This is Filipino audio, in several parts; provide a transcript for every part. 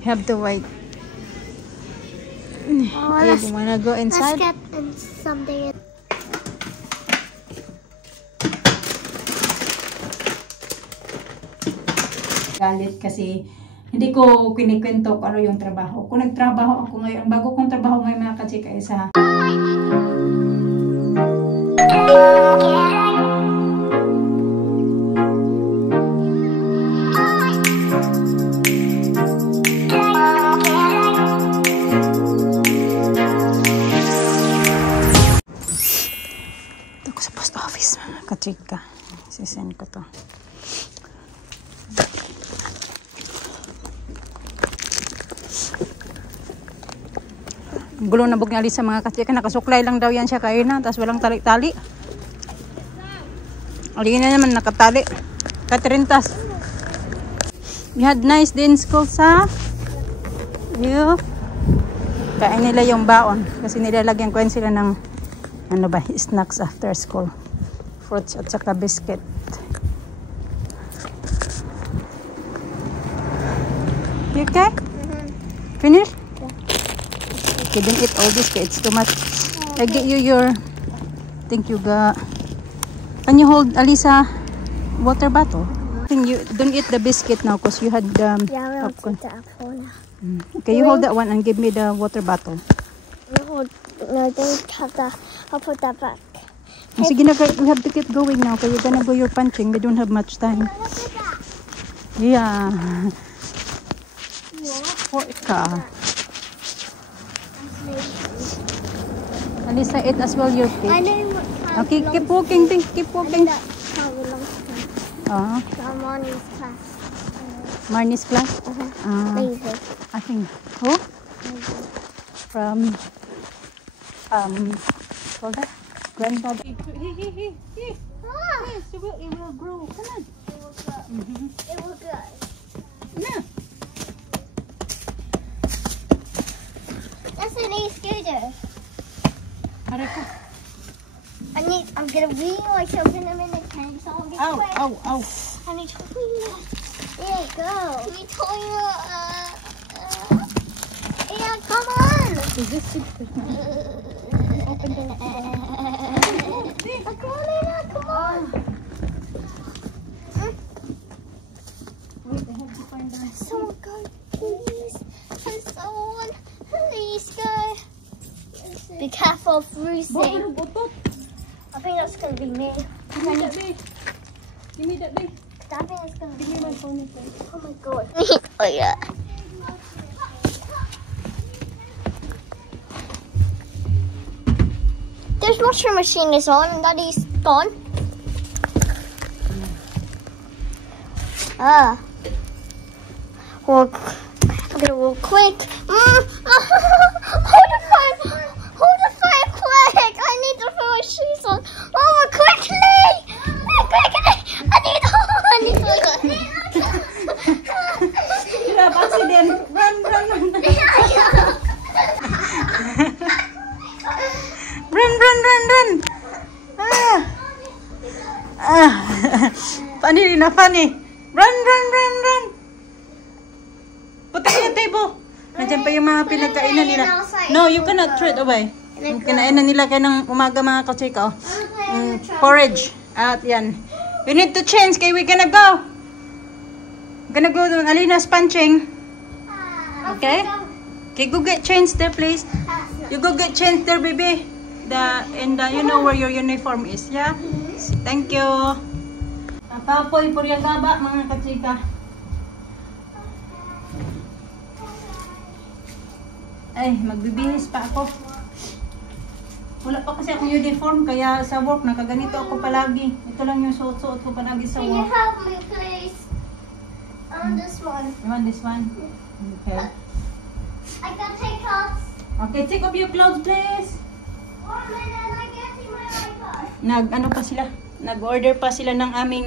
You have to wait. Oh, You wanna go inside? Let's get something. Galit kasi hindi ko kinikwento kung ano yung trabaho. Kung nagtrabaho ako ngayon, ang bago kong trabaho ngayon mga kachika isa. Ito ko sa post office mga kachika. Sisend ko to. Gulo na bug na sa mga kachika. Nakasuklay lang daw yan siya kayo na. Tapos walang tali-tali. Alin na naman nakatali. Katrintas. We had nice day in school sa you. Kain nila yung baon. Kasi nilalagyan ko sila ng ano ba, snacks after school. Fruits at saka biscuit. You okay? Finish? You didn't eat all this, it's too much. I get you your, think you got, can you hold Alisa water bottle? You don't eat the biscuit now because you had Yeah, popcorn. the apple now. Okay, you hold that one and give me the water bottle. No, don't have that. I'll put that back. Sige na, we have to get going now because you're gonna go your punching. We don't have much time. Look at that. Yeah. What? Ka. Alisa, eat as well your I cake. know what class Okay, keep belongs walking, to. keep I walking. know that class belongs to. Marnie's class. Marnie's class? Daisy. I think, who? From, call that? Grandfather. Hey. Ah, Yes, it will grow. Come on. it will go. It will go. No. That's an e-scooter. Areko. I'm gonna wheel like open them in the can so I'll get Ow, quick. ow, ow. I need to wheel. There you go. Can you toilet? Yeah, come on. Is this it? Open the come on. Someone go, please. Someone, please go. Be careful of bruising. I think that's gonna be me. Give me that bee. Give me that bee. I think it's gonna be Give me me. my phone, please. Oh my god. Oh yeah. This washing machine is on and Daddy's gone. Walk. I'm gonna walk quick. Hold the phone. Hold the phone quick. I need to put my shoes on. Oh, quickly. Quickly. I need to. You have accident. Run. Run. Funny na funny. Run. Put it on the table. Nandiyan pa yung mga pinagkainan nila. No, you cannot throw it away. Yung kinainan nila kaya ng umaga mga kachika. Porridge. At yan. We need to change kaya we gonna go. Gonna go to Alina's punching. Okay? Okay, go get changed there please. You go get changed there baby. You know where your uniform is. Yeah? Thank you. Papoy puryagaba mga kachika. Ay, magbibihis pa ako. Wala pa kasi akong uniform, kaya sa work nakaganito ako palagi. Ito lang yung suot-suot ko palagi sa Can you work. help me, please? On this one. You want this one? Okay. I can take off. Okay, take off your clothes, please. 1 minute, I can't see my iPad. Nag-order pa sila ng aming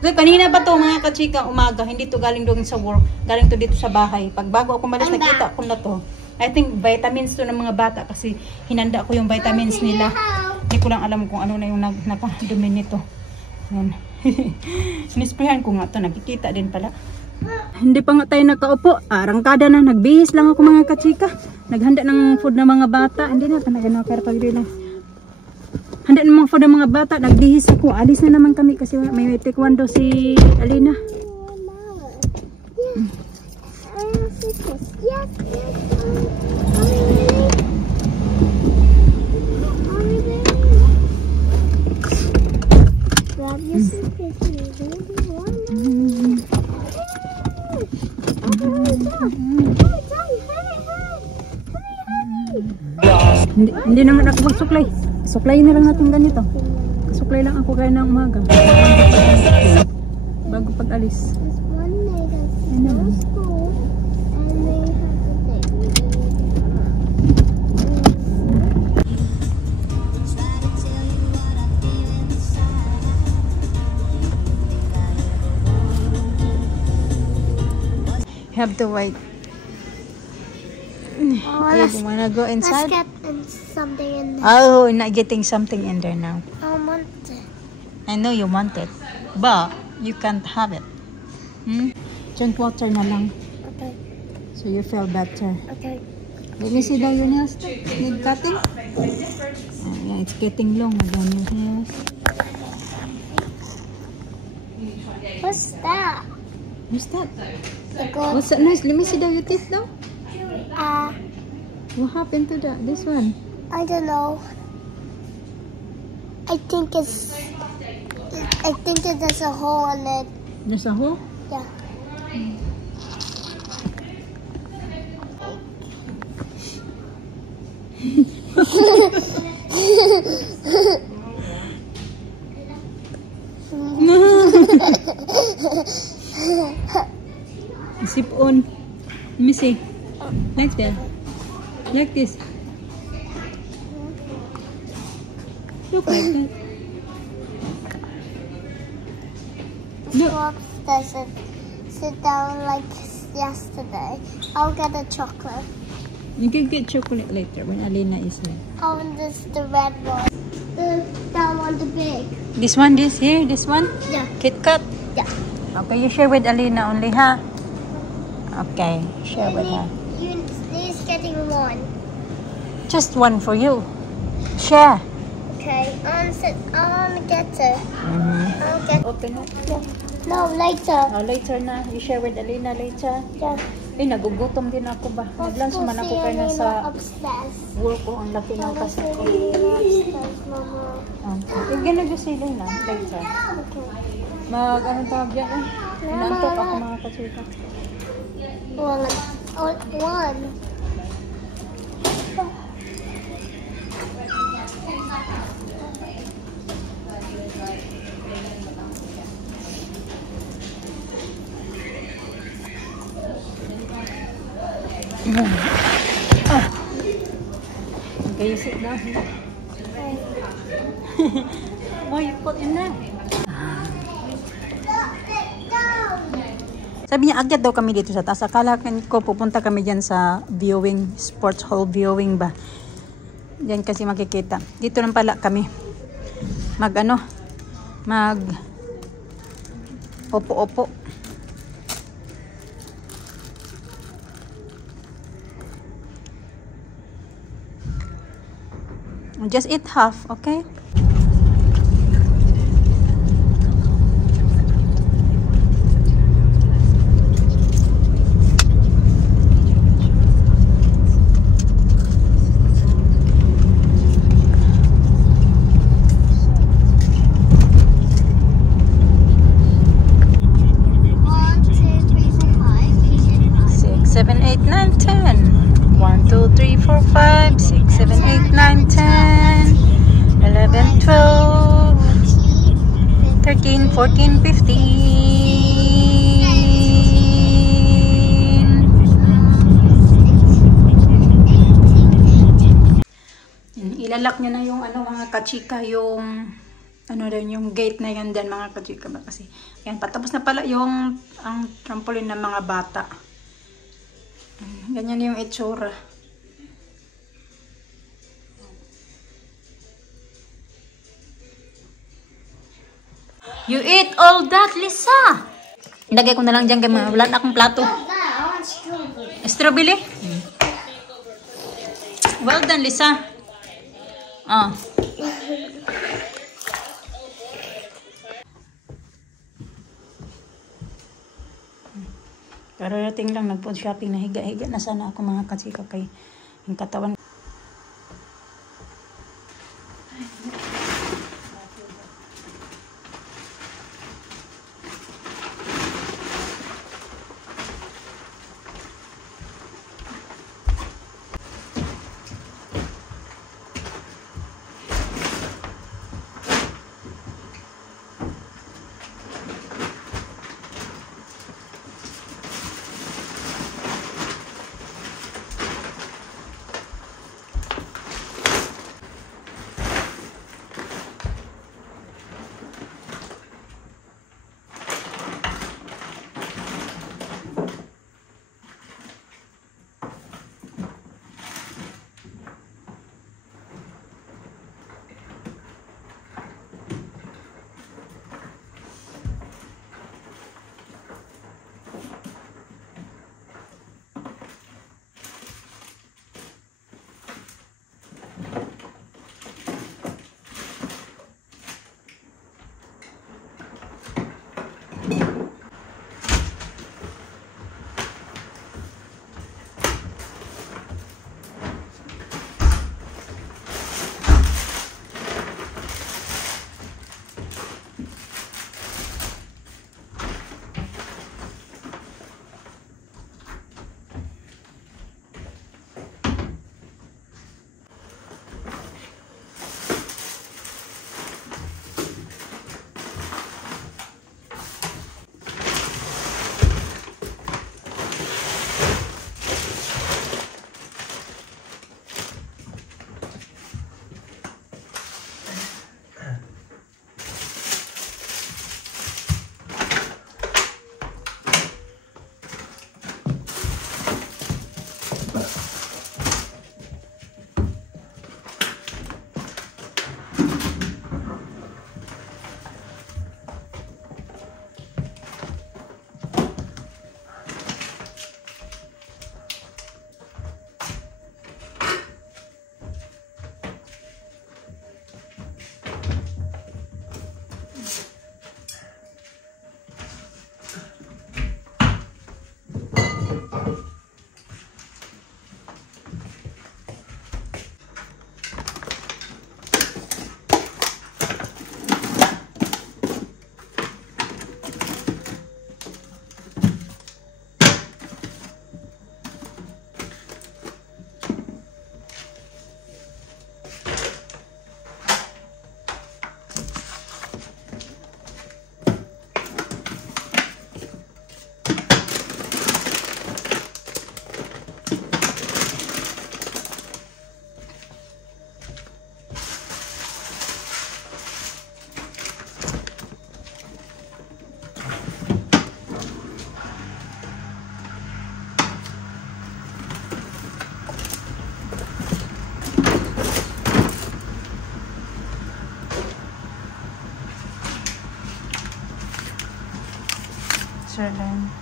So, kanina ba to mga kachika umaga, hindi to galing doon sa work, galing to dito sa bahay. Pag bago ako malis, nakita ko na to. I think vitamins to ng mga bata kasi hinanda ko yung vitamins nila. Hindi ko lang alam kung ano na yung nakadumi nito. Yan. Sinisprayan ko nga to, nakikita din pala. Hindi pa nga tayo nakaupo. Arangkada na. Nagbihis lang ako mga kachika. Naghanda ng food ng mga bata. Hindi na. Panaganapar pag rin na. Handa ng mga food ng mga bata. Nagbihis ako. Alis na naman kami kasi may taekwondo si Alina. Hindi naman ako magsuklay. Suklay na lang natin ganito. Suklay lang ako kaya ng umaga. Bago pag-alis. Ano? Have to wait. You wanna go inside? Let's get something in there. Oh, not getting something in there now. I want it. I know you want it, but you can't have it. Drink water na lang. Okay. So you feel better. Okay. Let me see your nails. Need cutting? Yeah, it's getting long again, your nails. What's that? What's that? The gold. What's that noise? Let me see your teeth though. What happened to that? This one? I don't know. I think there's a hole in it. There's a hole? Yeah. Zip on. Let me see. Like that. Like this. Look like that. Look. Pops doesn't sit down like yesterday. I'll get a chocolate. You can get chocolate later when Alina is here. Oh, and this the red one. That one, the big. This one, this here, this one? Yeah. Kit Kat? Yeah. Okay, you share with Alina only, huh? Okay, share with her. He's getting one. Just one for you. Share. Okay. I want to get it. I'll get. Open it. Yeah. No, later. Oh, later na. You share with Alina later. Yeah. Eh, nagugutom din ako ba? Nag-lunch man ako kaya nasa upstairs. work ko. Ang laki ng kasi ko. Upstairs, Mama. Okay. You're gonna go see Lina later. Okay. Ano tawag yan eh? Inantok ako mga kasika. One. Okay, you sit down. Oh, you put in there. Sabi niya, agyat daw kami dito sa taas. Akala ko pupunta kami dyan sa viewing, sports hall viewing ba. Diyan kasi makikita. Dito lang pala kami. Mag opo-opo. Just eat half, okay? $13, $14, $15. Ilalak niya na yung mga kachika, yung yung gate na yan din mga kachika ba, kasi yan patapos na pala yung ang trampoline ng mga bata. Ganyan yung itsura. You eat all that, Lisa? Ilagay ko na lang dyan kay mga wala na akong plato. I want strawberry. Strawberry? Well done, Lisa. Ah. Kararating lang, nag-food shopping na higa-higa na sana ako mga katsika kay yung katawan. Sirlen.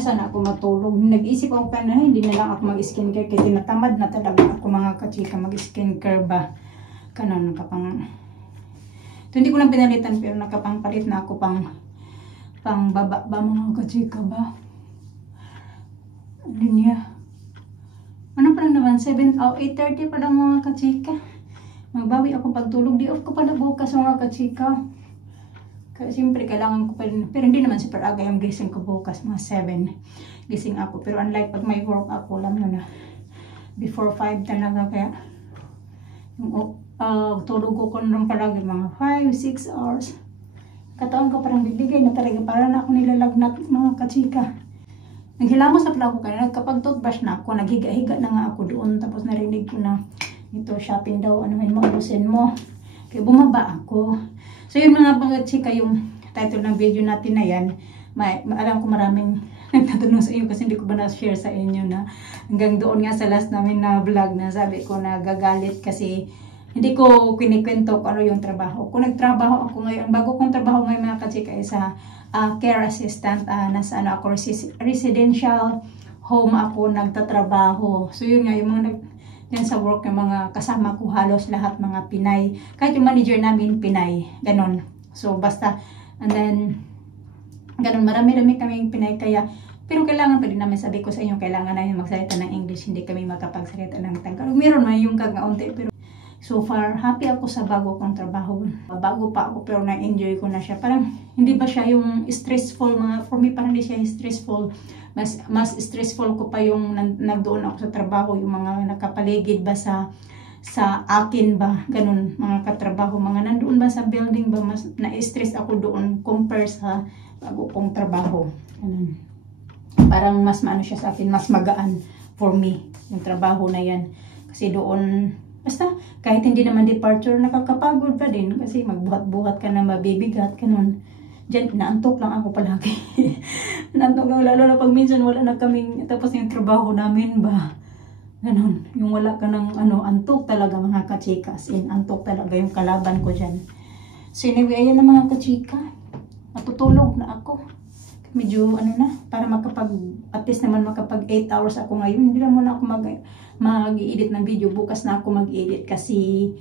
na sana ako matulog. Nag-isip ako pa na hindi na lang ako mag-skincare kasi natamad na talaga ako mga kachika mag-skincare ba. Kanon nakapang ito hindi ko lang pinalitan pero nakapangpalit na ako pang baba ba mga kachika ba. Linya. Ano pa lang naman 8:30 pa lang mga kachika. Magbawi ako pagtulog. Di off ko pala bukas mga kachika. Kaya siyempre kailangan ko pa rin. Pero hindi naman super aga yung gising ko bukas. Mga 7 gising ako. Pero unlike pag may work ako, alam nyo na. Before 5 talaga. Kaya yung tulog ko nung palagi mga 5-6 hours. Kataon ko parang bibigay na talaga. Para na ako nilalagnat mga kachika. Naghilamos na pala ako kaya. Kapag toothbrush na ako, naghiga-higa na nga ako doon. Tapos narinig ko na ito shopping daw. Ano yun mga lusin mo. Kaya bumaba ako. So yun mga chika, yung title ng video natin na yan, alam ko maraming nagtatanong sa inyo kasi hindi ko ba na-share sa inyo na hanggang doon nga sa last namin na vlog na sabi ko na gagalit kasi hindi ko kinikwento kung ano yung trabaho. Kung nagtrabaho ako ngayon, bago kong trabaho ngayon mga kachika ay sa care assistant, nasa ano ako, residential home ako nagtatrabaho. So yun nga, yung mga yan sa work ng mga kasama ko halos lahat mga Pinay. Kahit yung manager namin Pinay. Ganon. So basta. And then, ganon. Marami-rami kaming Pinay. Kaya, pero kailangan pa din namin sabi ko sa inyo, kailangan namin magsalita ng English. Hindi kami makapagsalita ng Tagalog. Meron man yung kagaunti. Pero so far, happy ako sa bago kong trabaho. Bago pa ako pero na-enjoy ko na siya. Parang hindi ba siya yung stressful mga, for me parang hindi siya stressful. Mas stressful ko pa yung nagdoon ako sa trabaho, yung mga nakapaligid ba sa akin ba, ganun, mga katrabaho, mga nandoon ba sa building ba, mas na-stress ako doon compare sa bago kong trabaho. Ganun. Parang mas maano siya sa akin, mas magaan for me, yung trabaho na yan. Kasi doon, basta, kahit hindi naman departure, nakakapagod pa din. Kasi magbuhat-buhat ka na mabibigat, ganun. Diyan, naantok lang ako palagi. Naantok lang, lalo na pag minsan wala na kaming, tapos yung trabaho namin ba, ganun. Yung wala ka ng, antok talaga mga kachika. As in, antok talaga yung kalaban ko dyan. So anyway, ayan na mga kachika. Matutulog na ako. Medyo, para at least naman makapag 8 hours ako ngayon. Hindi na muna ako mag-i-edit ng video. Bukas na ako mag-i-edit kasi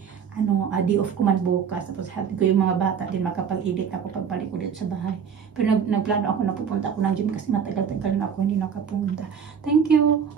day off ko man bukas. Tapos hati ko yung mga bata din makapag-edit ako pagbalik ko dito sa bahay. Pero nagplano ako na pupunta ako ng gym kasi matagal-tagal na ako hindi nakapunta. Thank you!